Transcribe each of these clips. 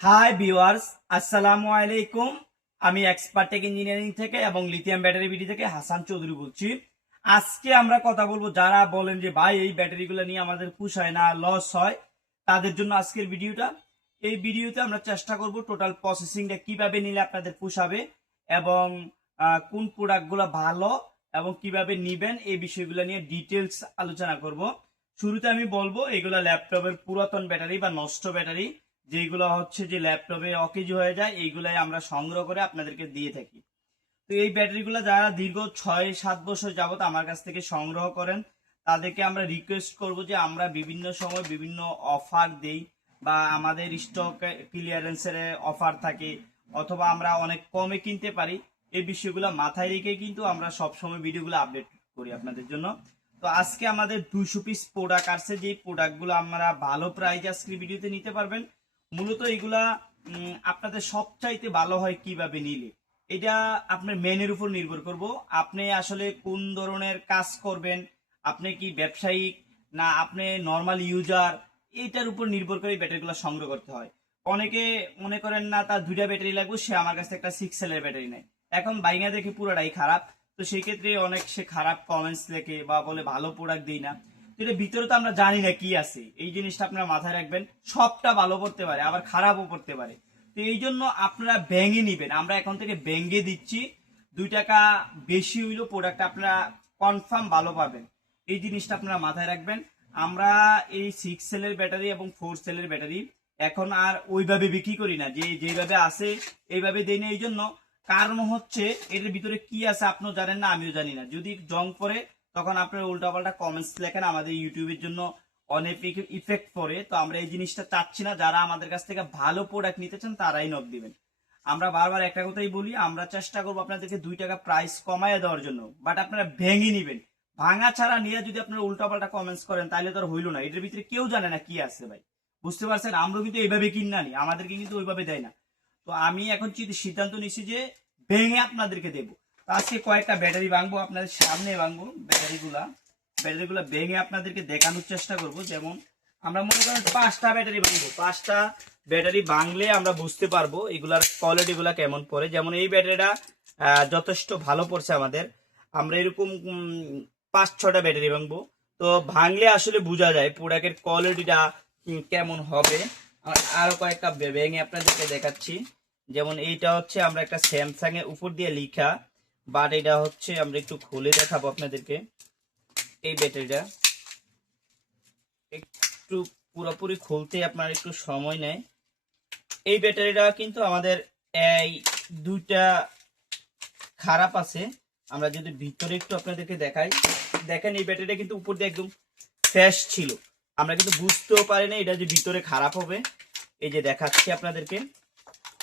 Hi viewers, আসসালামু আলাইকুম। আমি এক্সপার্ট টেক ইঞ্জিনিয়ারিং থেকে এবং লিথিয়াম ব্যাটারি বিডি থেকে হাসান চৌধুরী বলছি। আজকে আমরা কথা বলবো যারা বলেন যে ভাই এই ব্যাটারিগুলো নিয়ে আমাদের পুষায় না, লস হয়, তাদের জন্য আজকের ভিডিওটা। এই ভিডিওতে আমরা চেষ্টা করব টোটাল প্রসেসিংটা কিভাবে নিলে আপনাদের পুষাবে এবং কোন প্রোডাক্টগুলো ভালো এবং কিভাবে নিবেন এই বিষয়গুলো নিয়ে ডিটেলস আলোচনা করব। শুরুতে আমি বলবো এগুলা ল্যাপটপের পুরাতন ব্যাটারি বা নষ্ট ব্যাটারি, যেগুলো হচ্ছে যে ল্যাপটপে অকেজ হয়ে যায়, এইগুলাই আমরা সংগ্রহ করে আপনাদেরকে দিয়ে থাকি। তো এই ব্যাটারিগুলো যারা দীর্ঘ 6-7 বছর যাবত আমার কাছ থেকে সংগ্রহ করেন, তাদেরকে আমরা রিকোয়েস্ট করব যে আমরা বিভিন্ন সময় বিভিন্ন অফার দেই বা আমাদের স্টক ক্লিয়ারেন্সের অফার থাকে অথবা আমরা অনেক কমে কিনতে পারি। এই বিষয়গুলো মাথায় রেখে কিন্তু আমরা সবসময় ভিডিওগুলো আপডেট করি আপনাদের জন্য। তো আজকে আমাদের 200 পিস প্রোডাক্ট আছে, যে প্রোডাক্টগুলো আমরা ভালো প্রাইস আজকে ভিডিওতে নিতে পারবেন। মূলত এগুলা আপনাদের সবচাইতে ভালো হয় কিভাবে নিলে, এটা আপনার মেনের উপর নির্ভর করব। আপনি আসলে কোন ধরনের কাজ করবেন, আপনি কি ব্যবসায়িক না আপনি নর্মাল ইউজার, এইটার উপর নির্ভর করে ব্যাটারিগুলো সংগ্রহ করতে হয়। অনেকে মনে করেন না তার 2টা ব্যাটারি লাগবে, সে আমার কাছে একটা 6 সেলের ব্যাটারি নেয়, এখন বাইঙা দেখে পুরোটাই খারাপ। তো সেই ক্ষেত্রে অনেক সে খারাপ কমেন্টস লেখে বা বলে ভালো প্রোডাক্ট দিই না। এটা ভিতরে তো আমরা জানি না কি আছে, এই জিনিসটা আপনারা মাথায় রাখবেন। সবটা ভালো করতে পারে আবার খারাপও করতে পারে। তো এই জন্য আপনারা ব্যাঙে নিবেন, আমরা এখন থেকে ব্যাঙ্গে দিচ্ছি। 2 টাকা বেশি হইলেও প্রোডাক্ট আপনারা কনফার্ম ভালো পাবেন, এই জিনিসটা আপনারা মাথায় রাখবেন। আমরা এই 6 সেলের ব্যাটারি এবং 4 সেলের ব্যাটারি এখন আর ওইভাবে বিক্রি করি না, যে যেভাবে আছে এইভাবে দেই না। এই জন্য কারণ হচ্ছে এটার ভিতরে কি আছে আপনিও জানেন না, আমিও জানি না। যদি জং পড়ে তখন আপনার উল্টাপাল্টা কমেন্টস লেখেন, আমাদের ইউটিউবের জন্য অনেক ইফেক্ট পড়ে। তো আমরা এই জিনিসটা চাচ্ছি না। যারা আমাদের কাছ থেকে ভালো প্রোডাক্ট নিতে চান তারাই নক দিবেন। আমরা বারবার একটা কথাই বলি, আমরা চেষ্টা করবো আপনাদেরকে 2 টাকা প্রাইস কমায় দেওয়ার জন্য, বাট আপনারা ভেঙে নিবেন। ভাঙা ছাড়া নিয়ে যদি আপনারা উল্টাপাল্টা কমেন্টস করেন তাহলে তো আর হইলো না। এটার ভিতরে কেউ জানে না কি আছে ভাই, বুঝতে পারছেন? আমরা কিন্তু এইভাবে কিনা নি, আমাদেরকে কিন্তু ওইভাবে দেয় না। তো আমি এখন সিদ্ধান্ত নিচ্ছি যে ভেঙে আপনাদেরকে দেবো। আজকে কয়েকটা ব্যাটারি ভাঙবো, আপনাদের সামনে ভাঙবো ব্যাটারিগুলো ভেঙে আপনাদেরকে দেখানোর চেষ্টা করব। যেমন আমরা মনে করেন 5টা ব্যাটারি ভাঙবো, 5টা ব্যাটারি ভাঙলে আমরা বুঝতে পারবো এগুলার কোয়ালিটি গুলা কেমন পড়ে। যেমন এই ব্যাটারিটা যথেষ্ট ভালো পড়ছে আমাদের। আমরা এরকম 5-6টা ব্যাটারি ভাঙবো, তো ভাঙলে আসলে বোঝা যায় প্রোডাক্টের কোয়ালিটিটা কেমন হবে। আরো কয়েকটা ভেঙে আপনাদেরকে দেখাচ্ছি। যেমন এইটা হচ্ছে আমরা একটা স্যামসাং এর উপর দিয়ে লিখা, বাট এটা হচ্ছে আমরা একটু খুলে দেখাবো আপনাদেরকে। এই ব্যাটারিটা একটু পুরোপুরি খুলতে আপনার একটু সময় নেয়। এই ব্যাটারিটা কিন্তু আমাদের এই 2টা খারাপ আছে। আমরা যদি ভিতরে একটু আপনাদেরকে দেখাই, দেখেন এই ব্যাটারিটা কিন্তু উপর দিয়ে একদম ফ্রেশ ছিল, আমরা কিন্তু বুঝতেও পারি না এটা যে ভিতরে খারাপ হবে। এই যে দেখাচ্ছি আপনাদেরকে,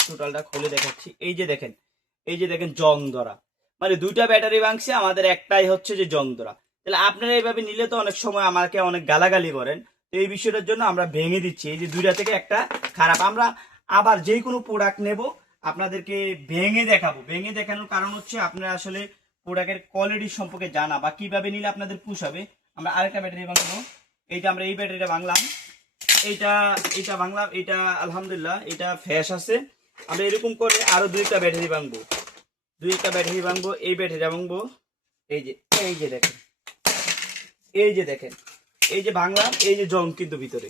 টোটালটা খুলে দেখাচ্ছি। এই যে দেখেন জং ধরা, মানে 2টা ব্যাটারি ভাঙছে, আমাদের একটাই হচ্ছে যে জং ধরা। তাহলে আপনারা এইভাবে নিলে তো অনেক সময় আমাকে অনেক গালাগালি করেন। তো এই বিষয়টার জন্য আমরা ভেঙে দিচ্ছি। এই যে 2টা থেকে একটা খারাপ, আমরা আবার যে কোনো প্রোডাক্ট নেব আপনাদেরকে ভেঙে দেখাবো। ভেঙে দেখানোর কারণ হচ্ছে আপনারা আসলে প্রোডাক্টের কোয়ালিটি সম্পর্কে জানা বা কিভাবে নিলে আপনাদের পুষাবে। আমরা আরেকটা ব্যাটারি ভাঙবো। এইটা আমরা এই ব্যাটারিটা ভাঙলাম, এইটা ভাঙলাম, এটা আলহামদুলিল্লাহ এটা ফ্রেশ আছে। আমরা এরকম করে আরো 2টা ব্যাটারি ভাঙবো, এই ব্যাটারিটা ভাঙবো। এই যে দেখেন এই যে ভাঙলাম, এই যে জং কিন্তু ভিতরে।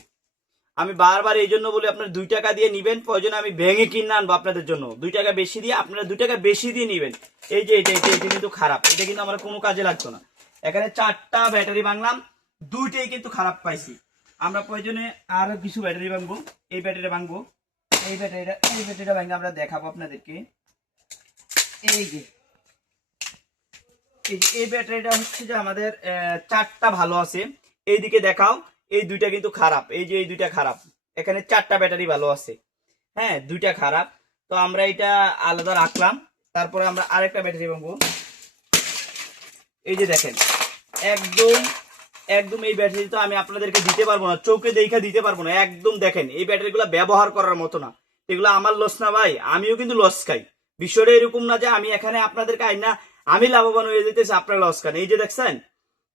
আমি বারবার এই জন্য বলি আপনার 2 টাকা দিয়ে নিবেন, প্রয়োজনে আমি ভেঙে কিনে আনবো আপনাদের জন্য। 2 টাকা বেশি দিয়ে আপনারা 2 টাকা বেশি দিয়ে নিবেন। এই যে এটা কিন্তু খারাপ, এটা কিন্তু আমার কোনো কাজে লাগতো না। এখানে 4টা ব্যাটারি ভাঙলাম, 2টাই কিন্তু খারাপ পাইছি। আমরা প্রয়োজনে আরো কিছু ব্যাটারি ভাঙবো। এই ব্যাটারিটা ভাঙবো, এই ব্যাটারিটা ভাঙে আমরা দেখাবো আপনাদেরকে। এই যে এই ব্যাটারিটা হচ্ছে যে আমাদের 4টা ভালো আছে। এইদিকে দেখাও, এই 2টা কিন্তু খারাপ। এই যে এই 2টা খারাপ, এখানে 4টা ব্যাটারি ভালো আছে, হ্যাঁ 2টা খারাপ। তো আমরা এটা আলাদা রাখলাম। তারপরে আমরা আরেকটা ব্যাটারি ভাঙবো। এই যে দেখেন একদম একদম এই ব্যাটারি তো আমি আপনাদেরকে দিতে পারবো না, চোখে দেখা দিতে পারবো না। একদম দেখেন এই ব্যাটারিগুলো ব্যবহার করার মতো না। এগুলো আমার লস না ভাই, আমিও কিন্তু লস খাই। বিষয়টা এরকম না যে আমি এখানে আপনাদেরকে আইনা আমি লাভবান হয়ে যেতেছি, আপনারা লস খান। এই যে দেখছেন।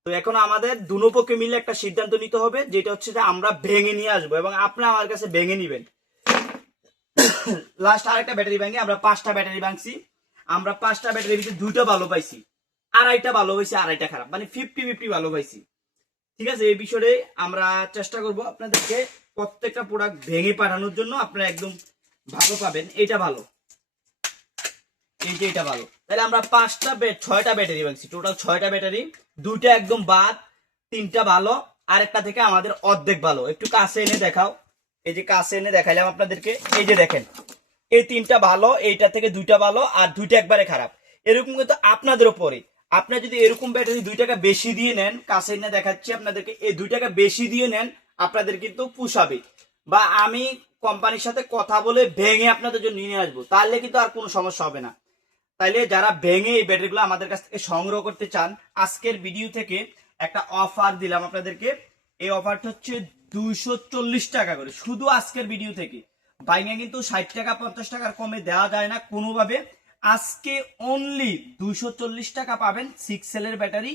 তো এখন আমাদের দুনো পক্ষে মিলে একটা সিদ্ধান্ত নিতে হবে, যেটা হচ্ছে যে আমরা ভেঙে নিয়ে আসবো এবং আপনি আমার কাছে ভেঙে নিবেন। লাস্ট আরেকটা ব্যাটারি ভাঙি, আমরা 5টা ব্যাটারি ভাঙছি। আমরা 5টা ব্যাটারির ভিতরে 2টা ভালো পাইছি, আড়াইটা ভালো হয়েছে, আড়াইটা খারাপ, মানে 50-50 ভালো পাইছি। ঠিক আছে, এই বিষয়ে আমরা চেষ্টা করব আপনাদেরকে প্রত্যেকটা প্রোডাক্ট ভেঙে পাঠানোর জন্য। আপনারা একদম ভালো পাবেন। এটা ভালো, এই যে এটা ভালো। তাহলে আমরা 6টা ব্যাটারি ভাঙছি, টোটাল 6টা ব্যাটারি, 2টা একদম বাদ, 3টা ভালো, আরেকটা থেকে আমাদের অর্ধেক ভালো। একটু কাছে এনে দেখাও, এই যে কাছে এনে দেখাইলাম আপনাদেরকে, এই যে দেখেন এই 3টা ভালো, এইটা থেকে 2টা ভালো, আর 2টা একবারে খারাপ। এরকম কিন্তু আপনাদের উপরে, আপনারা যদি এরকম ব্যাটারি 2 টাকা বেশি দিয়ে নেন, কাছে এনে দেখাচ্ছি আপনাদেরকে, এই 2 টাকা বেশি দিয়ে নেন, আপনাদের কিন্তু পুষাবে। বা আমি কোম্পানির সাথে কথা বলে ভেঙে আপনাদের জন্য নিয়ে আসবো, তাহলে কিন্তু আর কোনো সমস্যা হবে না। তাইলে যারা ভেঙে এই ব্যাটারিগুলো আমাদের কাছ থেকে সংগ্রহ করতে চান, আজকের ভিডিও থেকে একটা অফার দিলাম আপনাদেরকে। এই অফারটা হচ্ছে 240 টাকা করে, শুধু আজকের ভিডিও থেকে। বাইঙে কিন্তু 60 টাকা 50 টাকার কমে দেওয়া যায় না কোনোভাবে। আজকে অনলি 240 টাকা পাবেন 6 সেলের ব্যাটারি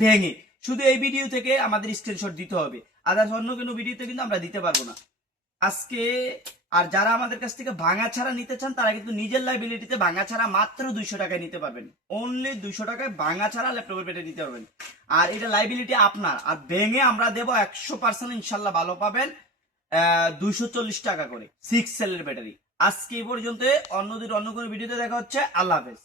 ভেঙে। শুধু এই ভিডিও থেকে আমাদের স্ক্রিনশট দিতে হবে, আদার্স অন্য কোনো ভিডিওতে কিন্তু আমরা দিতে পারবো না আজকে। আর যারা আমাদের কাছ থেকে ভাঙা ছাড়া নিতে চান, তারা কিন্তু নিজের লাইবিলিটিতে ভাঙা ছাড়া মাত্র 200 টাকায় নিতে পারবেন। অনলি 200 টাকায় ভাঙা ছাড়া ল্যাপটপের ব্যাটারি নিতে পারবেন। আর এটা লাইবিলিটি আপনার, আর ভেঙে আমরা দেবো 100% ইনশাল্লাহ ভালো পাবেন। 240 টাকা করে 6 সেলের ব্যাটারি। আজকে এই পর্যন্ত, অন্য কোনো ভিডিওতে দেখা হচ্ছে। আল্লাহ হাফেজ।